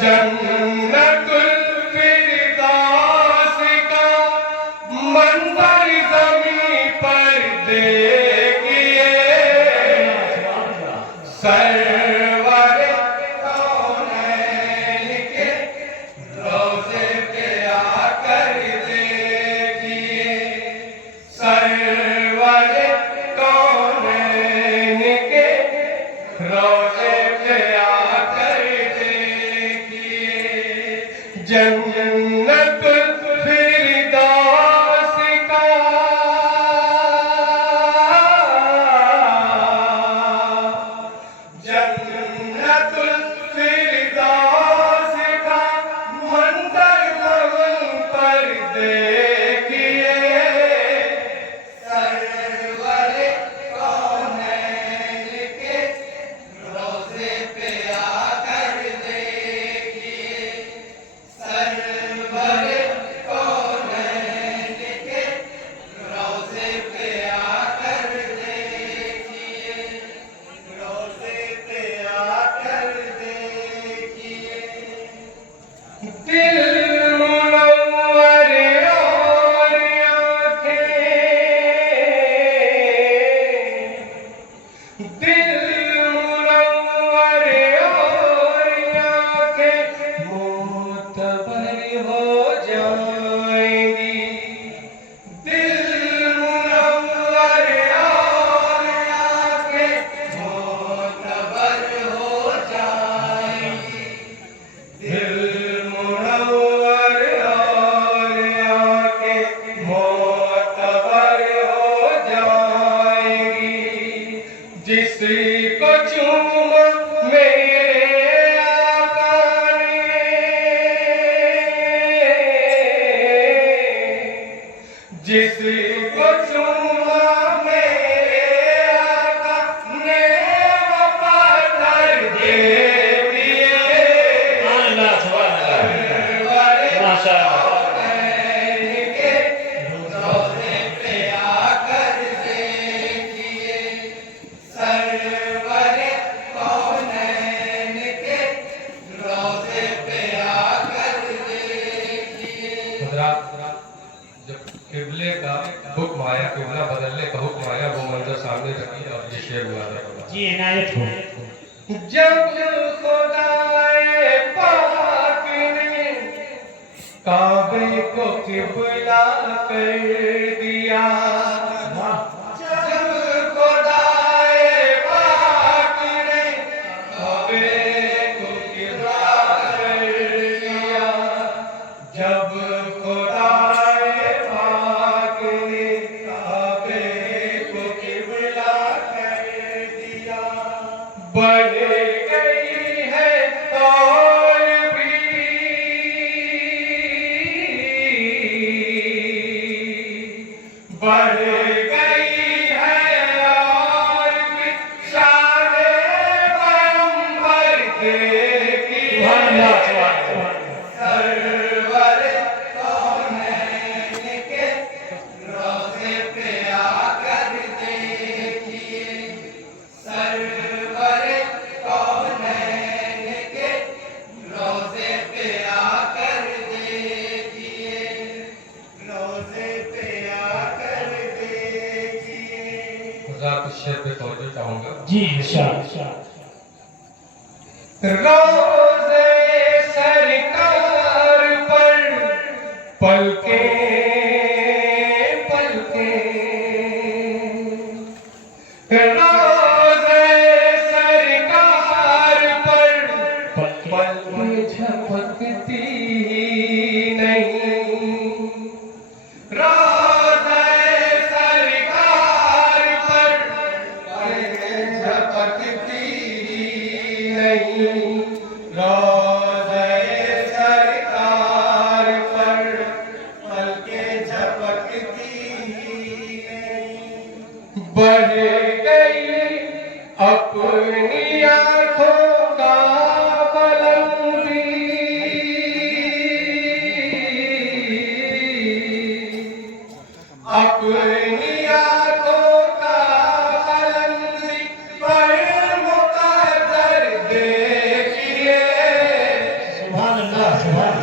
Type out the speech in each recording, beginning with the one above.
जन्नतुल फिरदौस का मंजर ज़मीं पर देखिए, सरवर कौनैन के रोज़े पे आकर देखिए, सरवर कौनैन के रोज़े पे आकर देखिए, जन्नतुल फिरदौस का जन्नतुल फिरदौस का मंजर ज़मीं पर देखिए, सरवर कौनैन के रोज़े पे आकर देखिए, सरवर कौनैन के रोज़े पे आकर देखिए, रोज़े पे आकर देखिए। दिल मुनव्वर और आँखें, दिल मुनव्वर और आँखें मोतबर हो जाएंगी, दिल मुनव्वर और आँखें मोतबर हो जाएंगी, दिल मुनव्वर और आँखें मोतबर हो जाएंगी, जिसको चूमा मेरे आका ने, जिसको चूमा मेरे आका ने वो पत्थर दे दिए, कौनैन के रोज़े पे आकर देखिए, सरवर कौनैन के रोज़े पे आकर देखिए। जब किबले का हुक्म आया, किबला बदलने का हुक्म आया, वो मंजर सामने रखी और ये शेर हुआ था। जी इनायत हो। जब खुदाए पाक ने काबे को किबला कर दिया, जब खुदाए पाक ने काबे को किबला कर दिया, जब खुदाए पाक ने काबे को किबला कर दिया, बढ़ गई है और भी बढ़ गई है और भी शान-ए पैगंबर देखिए, सरवर कौनैन के रोज़े पे आकर देखिए, सरवर कौनैन के रोज़े पे आकर देखिए, रोज़े पे आकर देखिए। खुदा कुछ शेर पे तवज्जो चाहूँगा। जी इंशाअल्लाह। रोज़े सरकार पर पलके पलके, रोज़े सरकार पर पलके झपकती नहीं, रोज़े सरकार पर पलके झपकती नहीं, रोज़े सरकार पर पलके झपकती नहीं, बढ़ गई अपनी आँखों का बुलंदी, सुभान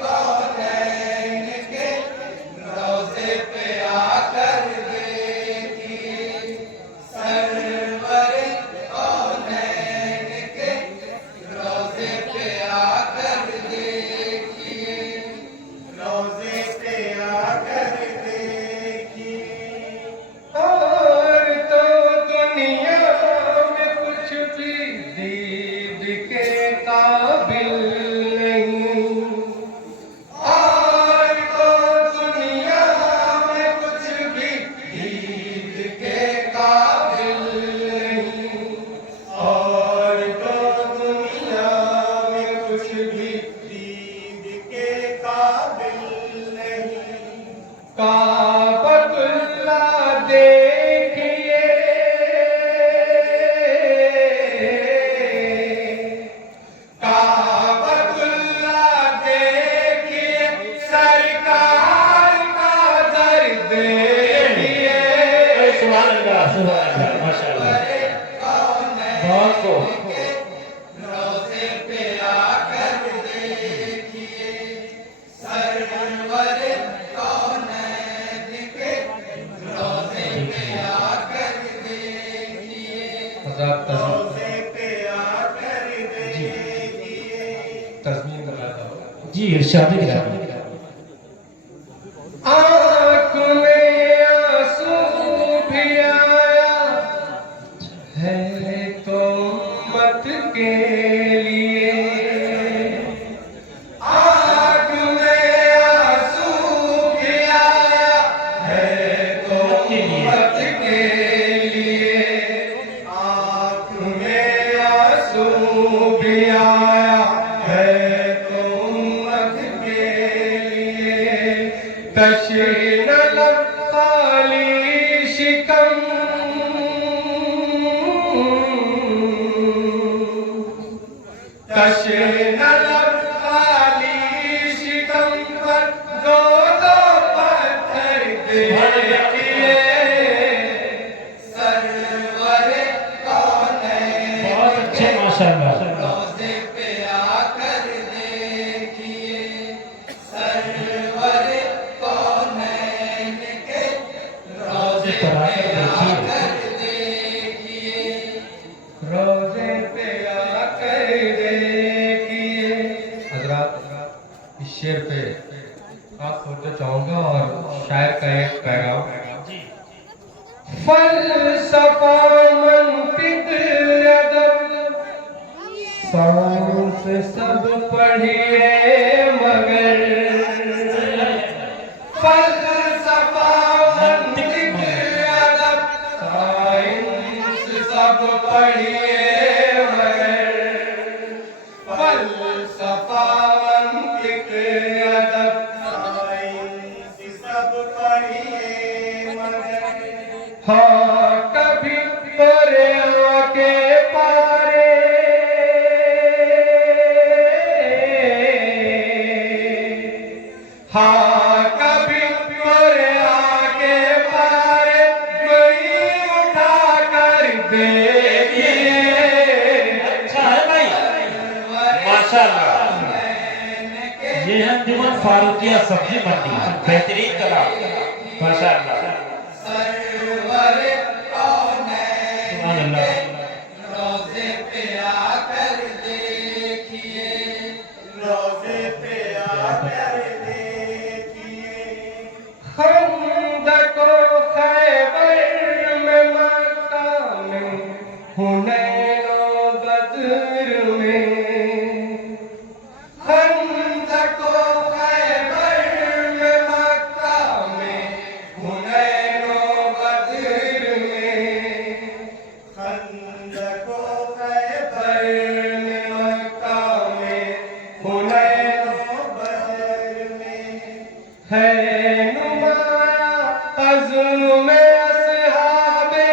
कौनैन के रोज़े पे आकर देखिए, सरवर कौनैन के रोज़े पे आकर देखिए, रोज़े पे आकर देखिए। और तो दुनिया में कुछ भी दीद के काबिल नहीं, और तो दुनिया में कुछ भी दीद के काबिल नहीं, और तो दुनिया में कुछ भी दीद के काबिल नहीं। काबतुल्लाह देखिए, काबतुल्लाह देखिए, सरकार का दर देखिए, सुभान अल्लाह माशाअल्लाह बहुत को रोज़े पे आकर देखिए, सरवर कौनैन के रोज़े पे आकर देखिए। रोज़े पे आकर देखिए। तस्मीन करा दो। जी इरशाद गिरा आँख में आंसू भी आया है तो उम्मत के लिए, आँख में आंसू भी आया है तो उम्मत के लिए, आँख में आंसू भी आया है तो उम्मत के लिए, तशीन लब खाली शिकम, तशीन लब खाली शिकम पर दो दो पत्थर देखिए, सरवर कौनैन बहुत अच्छे माशाअल्लाह रोज़े पे आकर देखिए, सरवर कौनैन के रोज़े पर पे आकर आकर देखिए, रोज़े पे आकर देखिए। हज़रात, इस शेर पे खास तौर चाहूँगा और शायर का एक पैगाम, फलसफा मंतिक अदब साइंस सब पढ़िए मगर, फलसफा मंतिक अदब साइंस सब पढ़िए मगर, फलसफा मंतिक अदब साइंस सब पढ़िए मगर, हाँ कभी तोरे आके पारे, हाँ कभी तोरे आके पारे, कोई उठा कर देखिए, अच्छा है भाई माशाअल्लाह। ये है अंजुमन फारूकिया सब्जी मंडी बेहतरीन कलाम माशाअल्लाह सरवर कौनैन सुभान अल्लाह रोज़े पे आकर देखिए, रोज़े पे आकर देखिए। खंदक खैबर में मक्का में, हुनैन बदर में, खंदक खैबर में मक्का में, हुनैन बदर में, खंदक खैबर में मक्का में, हुनैन बदर में, है नुमाया अज़्म में अस्हाबे,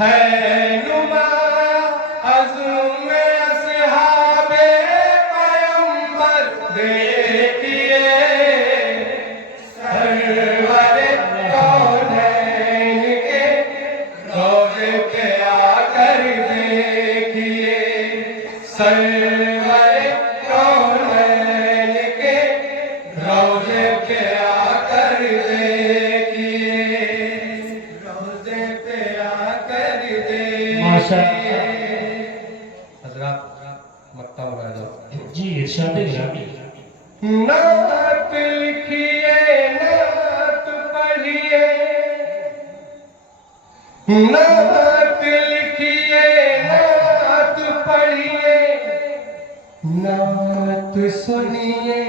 है नुमाया अज़्म में अस्हाबे पैगंबर देखिए, सरवर कौनैन के रोज़े पे आकर दे माशाअल्लाह। हजरात मक्ता उड़ा जाओ। जी इरशाद गिरामी। नात लिखिए नात पढ़िए नात लिखिए नात पढ़िए नात सुनिए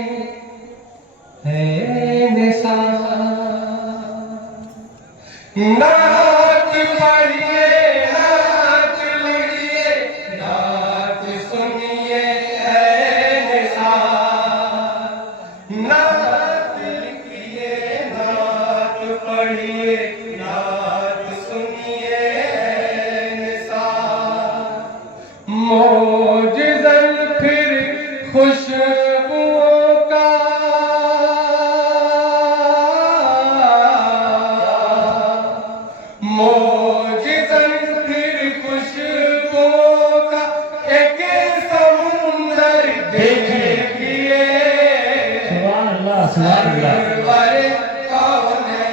है निशान नात पढ़िए नात लिखिए नात सुनिए है निशान नात लिखिए नात पढ़िए नात सुनिए है निशान मोजज़न फिर खुशबुओं का मोजज़न फिर खुशबुओं का एक समुंदर देखिए सुभान अल्लाह सुभान अल्लाह। सरवर कौन है